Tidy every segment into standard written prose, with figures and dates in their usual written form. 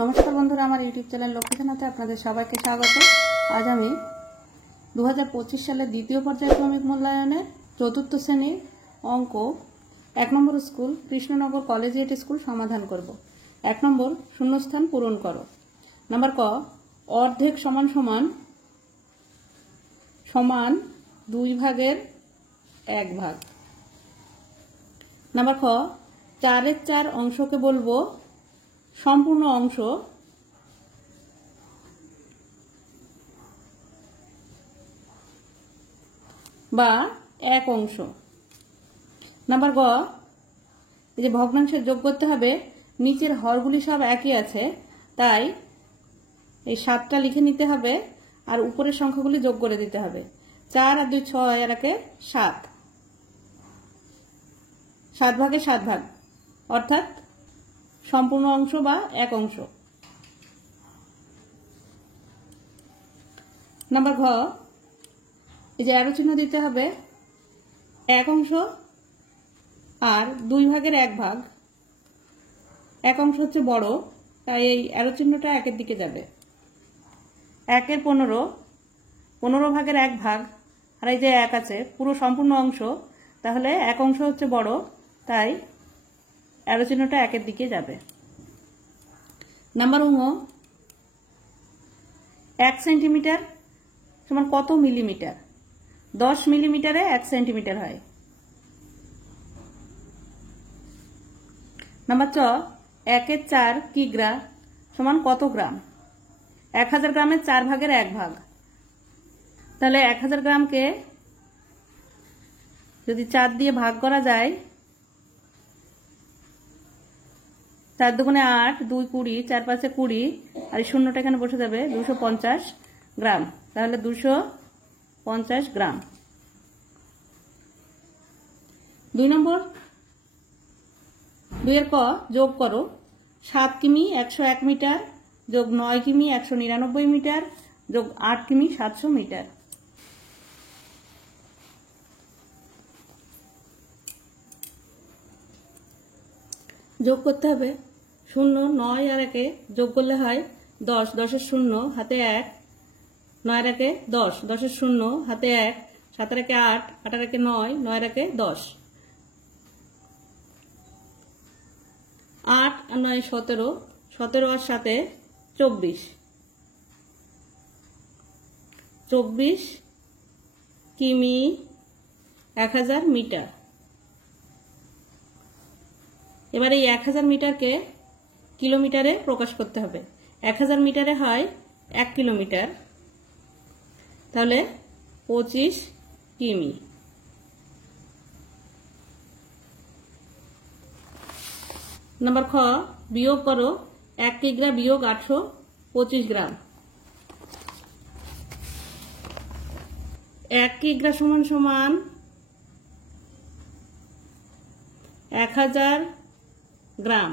নমস্কার বন্ধুরা, আমার ইউটিউব চ্যানেল লক্ষ্মী জানাতে আপনাদের সবাইকে স্বাগত। আজ আমি 2025 সালের দ্বিতীয় পর্যায় ক্রমিক মূল্যায়নের চতুর্থ শ্রেণীর অঙ্ক 1 নম্বর স্কুল কৃষ্ণনগর কলেজিয়েট স্কুল সমাধান করব। 1 নম্বর শূন্যস্থান পূরণ করো। নাম্বার ক, অর্ধেক সমান সমান সমান 2 ভাগের 1 ভাগ। নাম্বার খ, 4-এর 4 অংশকে বলবো সম্পূর্ণ অংশ বা এক অংশ। নাম্বার গ, এই যে ভগ্নাংশের যোগ করতে হবে, নিচের হরগুলি সব একই আছে, তাই এই 7টা লিখে নিতে হবে আর উপরের সংখ্যাগুলি যোগ করে দিতে হবে। 4 আর 2 6 আর 1 7, 7 ভাগে 7 ভাগ, অর্থাৎ সম্পূর্ণ অংশ বা এক অংশ। নাম্বার ঘ, এই যে অ্যারো চিহ্ন দিতে হবে, এক অংশ আর 2 ভাগের 1 ভাগ। এক অংশ হচ্ছে বড়, তাই এই অ্যারো চিহ্নটা 1-এর দিকে যাবে। 1-এর 15 ভাগের 1 ভাগ, আর এই যে 1 আছে পুরো সম্পূর্ণ অংশ, তাহলে এক অংশ হচ্ছে বড়, তাই অ্যারো চিহ্নটা 1-এর দিকে যাবে। নাম্বার ঙ, 1 সেন্টিমিটার সমান কত মিলিমিটার? 10 মিলিমিটারে 1 সেন্টিমিটার হয়। নাম্বার চ, 1-এর 4 কিগ্রা সমান কত গ্রাম? 1000 গ্রামের 4 ভাগের 1 ভাগ। তাহলে 1000 গ্রামকে যদি 4 দিয়ে ভাগ করা যায়, 4 দুগুণে 8, 2 20, 4 5 20, আর এই শূন্যটা এখানে বসে যাবে, 250 গ্রাম। তাহলে 250 গ্রাম। 2 নম্বর, 2-এর ক, যোগ করো। 7 কিমি 101 মিটার যোগ 9 কিমি 199 মিটার যোগ 8 কিমি 700 মিটার। যোগ করতে হবে। 0, 9 আর 1 যোগ করলে হয় 10, 10-এর 0 হাতে 1, 9 আর 1 10, 10-এর 0 হাতে 1, 7 আর 1 8, 8 আর 1 9, 9 আর 1 10, 8 আর 9 17, 17 আর 7 24, 24 কিমি 1000 মিটার। এবার এই 1000 মিটারকে কিলোমিটারে প্রকাশ করতে হবে। 1000 মিটারে হয় 1 কিলোমিটার, তাহলে 25 কিমি। নাম্বার খ, বিয়োগ করো। 1 কিগ্রা বিয়োগ 825 গ্রাম। 1 কিগ্রা সমান সমান 1000 গ্রাম।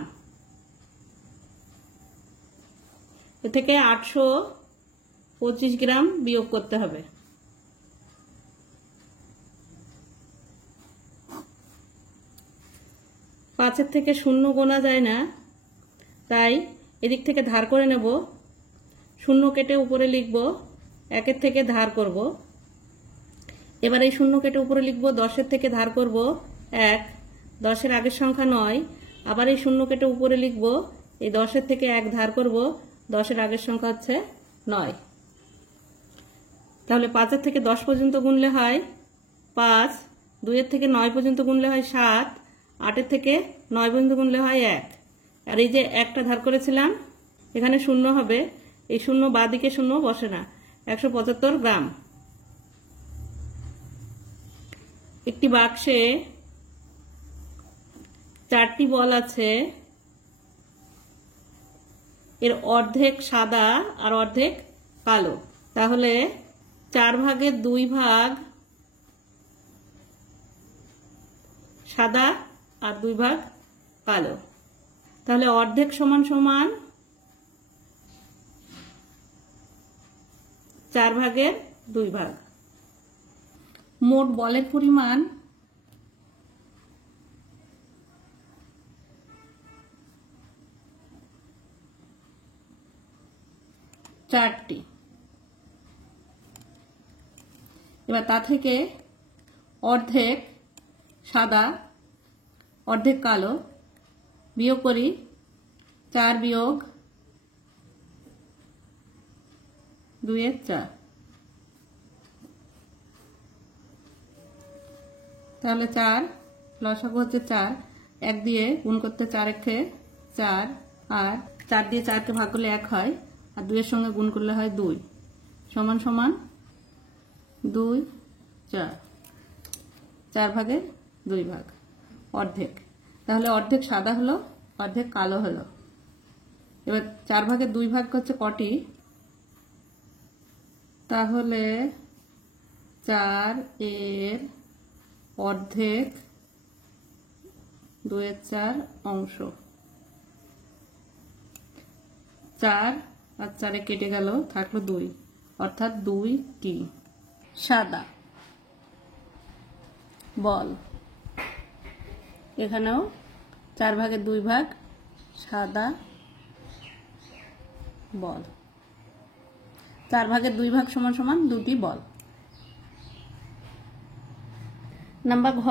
এ থেকে 825 গ্রাম বিয়োগ করতে হবে। পাঁচের থেকে 0 গোনা যায় না, তাই এদিক থেকে ধার করে নেব। 0 কেটে উপরে লিখব, 1-এর থেকে ধার করব। এবার এই 0 কেটে উপরে লিখব, 10-এর থেকে ধার করব 1, 10-এর আগের সংখ্যা 9। আবার এই 0 কেটে উপরে লিখব, এই 10-এর থেকে 1 ধার করব, 10-এর আগের সংখ্যা হচ্ছে 9। তাহলে 5-এর থেকে 10 পর্যন্ত গুনলে হয় 5, 2-এর থেকে 9 পর্যন্ত গুনলে হয় 7, 8-এর থেকে 9 পর্যন্ত গুনলে হয় 1। আর এই যে 1টা ধার করেছিলাম, এখানে 0 হবে, এই 0 বাঁ দিকে 0 বসে না। 175 গ্রাম। একটি বাক্সে 4টি বল আছে, এর অর্ধেক সাদা আর অর্ধেক কালো। তাহলে 4 ভাগের 2 ভাগ সাদা আর 2 ভাগ কালো। তাহলে অর্ধেক সমান সমান 4 ভাগের 2 ভাগ। মোট বলের পরিমাণ 4টি। এবার তা থেকে অর্ধেক সাদা অর্ধেক কালো বিয়োগ করি। 4 বিয়োগ 2 এর 4, তাহলে 4 লসাগু হচ্ছে 4। 1 দিয়ে গুণ করতে 4 একে 4, আর 4 দিয়ে 4কে ভাগ করলে 1 হয়, আর 2 এর সঙ্গে গুণ করলে হয় 2, সমান সমান 2 4। 4 ভাগে 2 ভাগ, অর্ধেক। তাহলে অর্ধেক সাদা হলো, অর্ধেক কালো হলো। এবার 4 ভাগে 2 ভাগ হচ্ছে কটি? তাহলে 4 এর অর্ধেক 2 এর 4 অংশ। 4 আর 4 কেটে গেল, থাকলো 2, অর্থাৎ 2টি সাদা বল। এখানেও 4 ভাগে 2 ভাগ সাদা বল। 4 ভাগে 2 ভাগ সমান সমান 2টি বল। নাম্বার ঘ,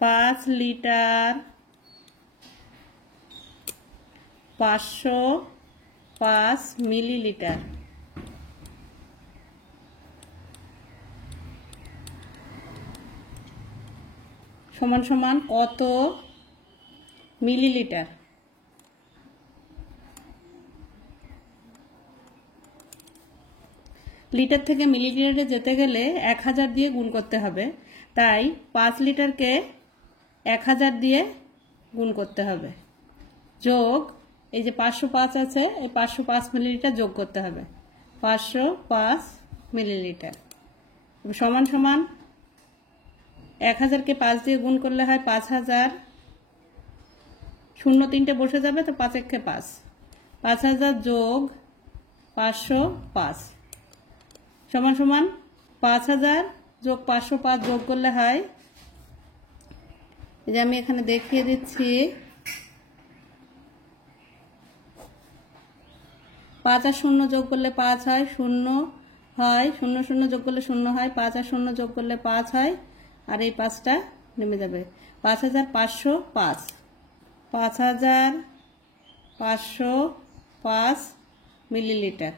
5 লিটার 505 মিলিলিটার সমান সমান কত মিলিলিটার? লিটার থেকে মিলিলিটারে যেতে গেলে 1000 দিয়ে গুণ করতে হবে, তাই 5 লিটারকে 1000 দিয়ে গুণ করতে হবে। যোগ এই যে 505 আছে, এই 505 মিলিলিটার যোগ করতে হবে। 505 মিলিলিটার সমান সমান 1000কে 5 দিয়ে গুণ করলে হয় 5000। 0 3টে বসে যাবে, তো 5 একে 5। 5000 যোগ 505 সমান সমান 5000 যোগ 505 যোগ করলে হয়, এই যে আমি এখানে দেখিয়ে দিচ্ছি, 5 আর 0 যোগ করলে 5 হয়, 0 হয়, 0 0 যোগ করলে 0 হয়, 5 আর 0 যোগ করলে 5 হয়, আর এই 5টা নেমে যাবে। 5505 5505 মিলিলিটার।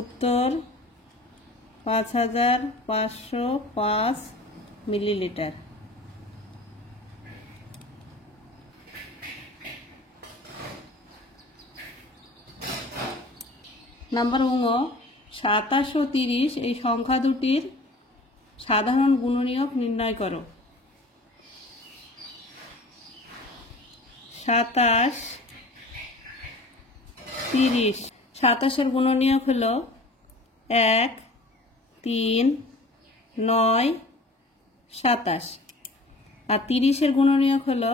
উত্তর 5505 মিলিলিটার। নাম্বার ঙ, 27 ও 30 এই সংখ্যা দুটির সাধারণ গুণনীয়ক নির্ণয় করো। 27 30। 27-এর গুণনীয়ক হলো 1 3 9 27, আর 30-এর গুণনীয়ক হলো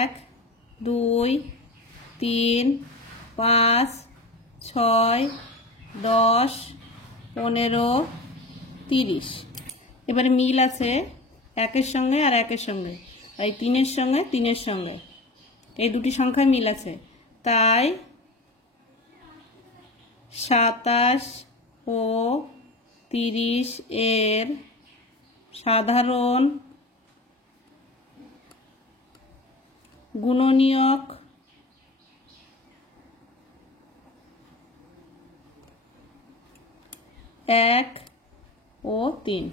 1 2 3 5 6 10 15 30। এবারে মিল আছে 1-এর সঙ্গে আর 1-এর সঙ্গে, এই 3-এর সঙ্গে 3-এর সঙ্গে, এই দুটি সংখ্যায় মিল আছে, তাই 27 ও 30 এর সাধারণ গুণনীয়ক 1 ও 3।